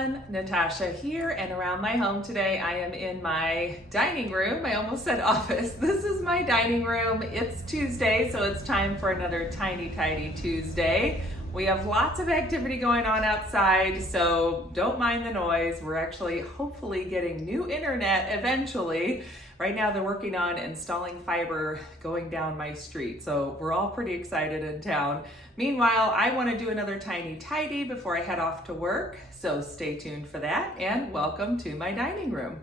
everyone, Natasha here, and around my home today I am in my dining room. I almost said office. This is my dining room. It's Tuesday, so it's time for another Tiny Tidy Tuesday. We have lots of activity going on outside, so don't mind the noise. We're actually hopefully getting new internet eventually. Right now they're working on installing fiber going down my street, so we're all pretty excited in town. Meanwhile, I want to do another Tiny Tidy before I head off to work, so stay tuned for that, and welcome to my dining room.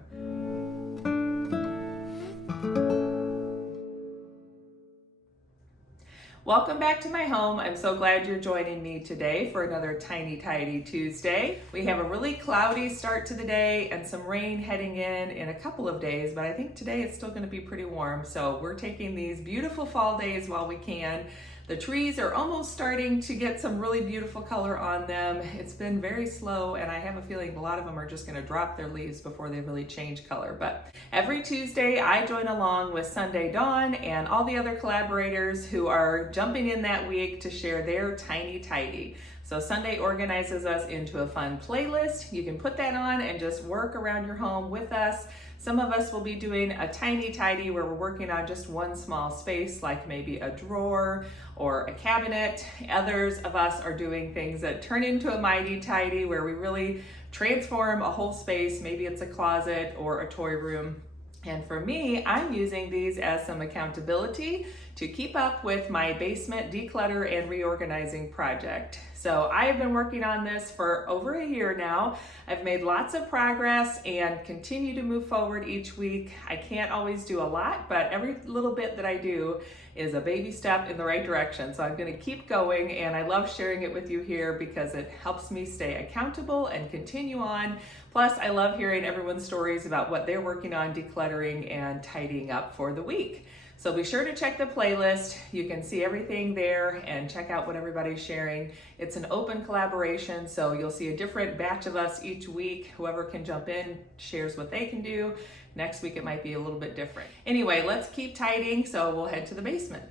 Welcome back to my home. I'm so glad you're joining me today for another Tiny Tidy Tuesday. We have a really cloudy start to the day and some rain heading in a couple of days, but I think today it's still going to be pretty warm. So we're taking these beautiful fall days while we can. The trees are almost starting to get some really beautiful color on them. It's been very slow, and I have a feeling a lot of them are just going to drop their leaves before they really change color. But every Tuesday, I join along with Sunday Dawn and all the other collaborators who are jumping in that week to share their Tiny Tidy. So Sunday organizes us into a fun playlist. You can put that on and just work around your home with us. Some of us will be doing a Tiny Tidy where we're working on just one small space, like maybe a drawer or a cabinet. Others of us are doing things that turn into a mighty tidy where we really transform a whole space. Maybe it's a closet or a toy room. And for me, I'm using these as some accountability to keep up with my basement declutter and reorganizing project. So I have been working on this for over a year now. I've made lots of progress and continue to move forward each week. I can't always do a lot, but every little bit that I do is a baby step in the right direction. So I'm going to keep going, and I love sharing it with you here because it helps me stay accountable and continue on. Plus, I love hearing everyone's stories about what they're working on decluttering and tidying up for the week. So be sure to check the playlist. You can see everything there and check out what everybody's sharing. It's an open collaboration, so you'll see a different batch of us each week. Whoever can jump in shares what they can do. Next week it might be a little bit different. Anyway, let's keep tidying, so we'll head to the basement.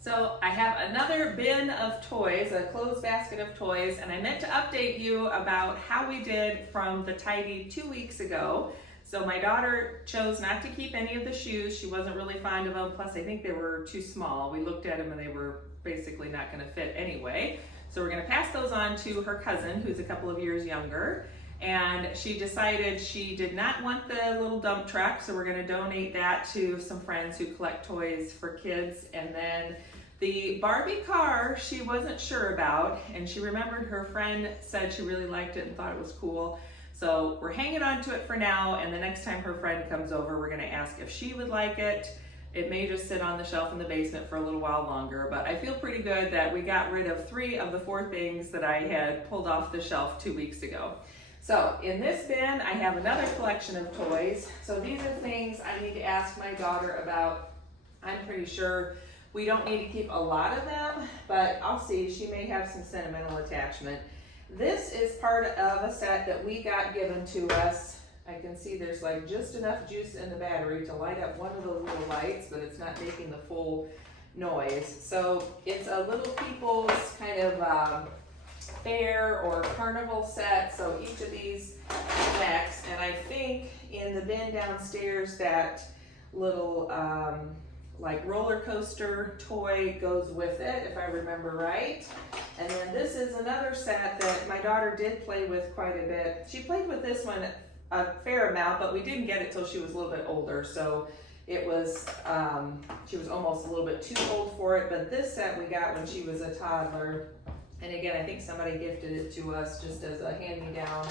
So I have another bin of toys, a closed basket of toys, and I meant to update you about how we did from the tidy 2 weeks ago. So my daughter chose not to keep any of the shoes. She wasn't really fond of them, plus I think they were too small. We looked at them and they were basically not going to fit anyway. So we're going to pass those on to her cousin, who's a couple of years younger. And she decided she did not want the little dump truck, so we're going to donate that to some friends who collect toys for kids. And then the Barbie car, she wasn't sure about, and she remembered her friend said she really liked it and thought it was cool. So we're hanging on to it for now, and the next time her friend comes over, we're going to ask if she would like it. It may just sit on the shelf in the basement for a little while longer, but I feel pretty good that we got rid of 3 of the 4 things that I had pulled off the shelf 2 weeks ago. So in this bin, I have another collection of toys. So these are things I need to ask my daughter about. I'm pretty sure we don't need to keep a lot of them, but I'll see. She may have some sentimental attachment. This is part of a set that we got given to us. I can see there's like just enough juice in the battery to light up one of those little lights, but it's not making the full noise. So it's a Little People's kind of fair or carnival set. So each of these connects, and I think in the bin downstairs that little like roller coaster toy goes with it, if I remember right. And then this is another set that my daughter did play with quite a bit. She played with this one a fair amount, but we didn't get it till she was a little bit older. So it was, she was almost a little bit too old for it, but this set we got when she was a toddler. And again, I think somebody gifted it to us just as a hand-me-down.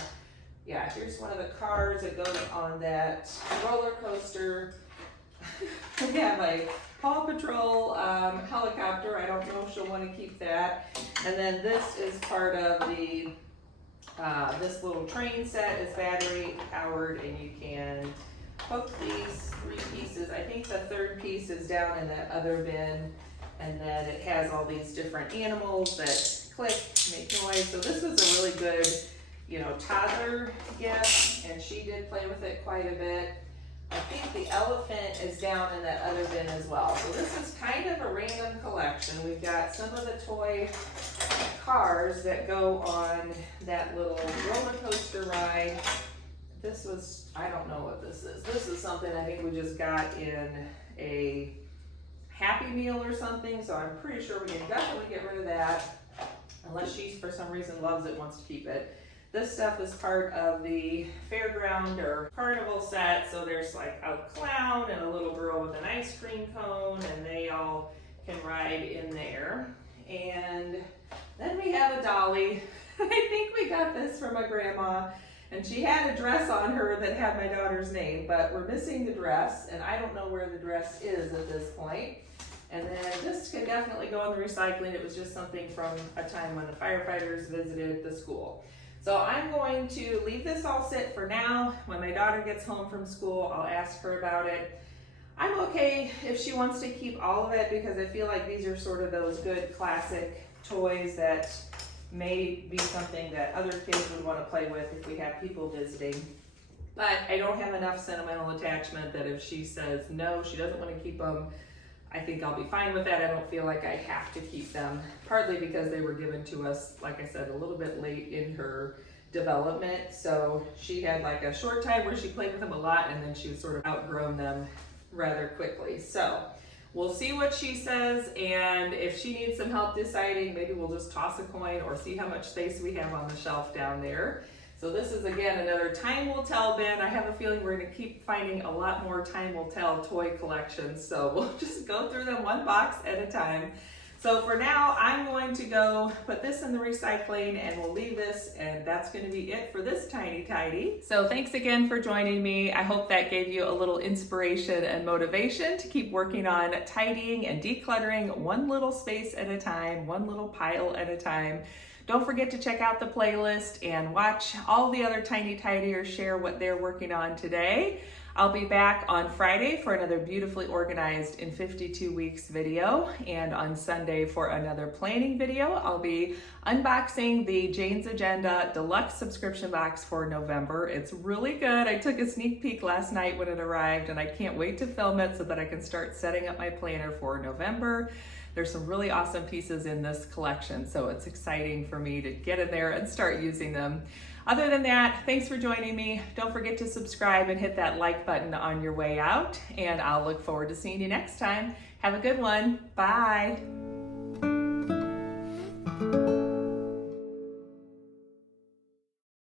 Yeah, here's one of the cars that goes on that roller coaster. We have a Paw Patrol helicopter. I don't know if she'll want to keep that. And then this is part of the, this little train set is battery powered, and you can hook these 3 pieces. I think the 3rd piece is down in that other bin. And then it has all these different animals that click, make noise. So this was a really good toddler gift, and she did play with it quite a bit. I think the elephant is down in that other bin as well. So this is kind of a random collection. We've got some of the toy cars that go on that little roller coaster ride. This was, I don't know what this is. This is something I think we just got in a Happy Meal or something, so I'm pretty sure we can definitely get rid of that, unless she for some reason loves it, wants to keep it. This stuff is part of the fairground or carnival set, so there's like a clown and a little girl with an ice cream cone, and they all can ride in there. And then we have a dolly. I think we got this from my grandma, and she had a dress on her that had my daughter's name, but we're missing the dress, and I don't know where the dress is at this point. And then this can definitely go in the recycling. It was just something from a time when the firefighters visited the school. So I'm going to leave this all sit for now. When my daughter gets home from school, I'll ask her about it. I'm okay if she wants to keep all of it, because I feel like these are sort of those good classic toys that may be something that other kids would want to play with if we have people visiting. But I don't have enough sentimental attachment that if she says no, she doesn't want to keep them, I think I'll be fine with that. I don't feel like I have to keep them, partly because they were given to us, like I said, a little bit late in her development. So she had like a short time where she played with them a lot, and then she was sort of outgrown them rather quickly. So we'll see what she says, and if she needs some help deciding, maybe we'll just toss a coin or see how much space we have on the shelf down there. So this is, again, another time will tell bin. I have a feeling we're gonna keep finding a lot more time will tell toy collections. So we'll just go through them one box at a time. So for now, I'm going to go put this in the recycling, and we'll leave this, and that's gonna be it for this tiny tidy. So thanks again for joining me. I hope that gave you a little inspiration and motivation to keep working on tidying and decluttering one little space at a time, one little pile at a time. Don't forget to check out the playlist and watch all the other tiny tidiers share what they're working on today. I'll be back on Friday for another beautifully organized in 52 weeks video, and on Sunday for another planning video. I'll be unboxing the Jane's Agenda Deluxe subscription box for November. It's really good. I took a sneak peek last night when it arrived, and I can't wait to film it so that I can start setting up my planner for November. There's some really awesome pieces in this collection, so it's exciting for me to get in there and start using them. Other than that, thanks for joining me. Don't forget to subscribe and hit that like button on your way out, and I'll look forward to seeing you next time. Have a good one. Bye.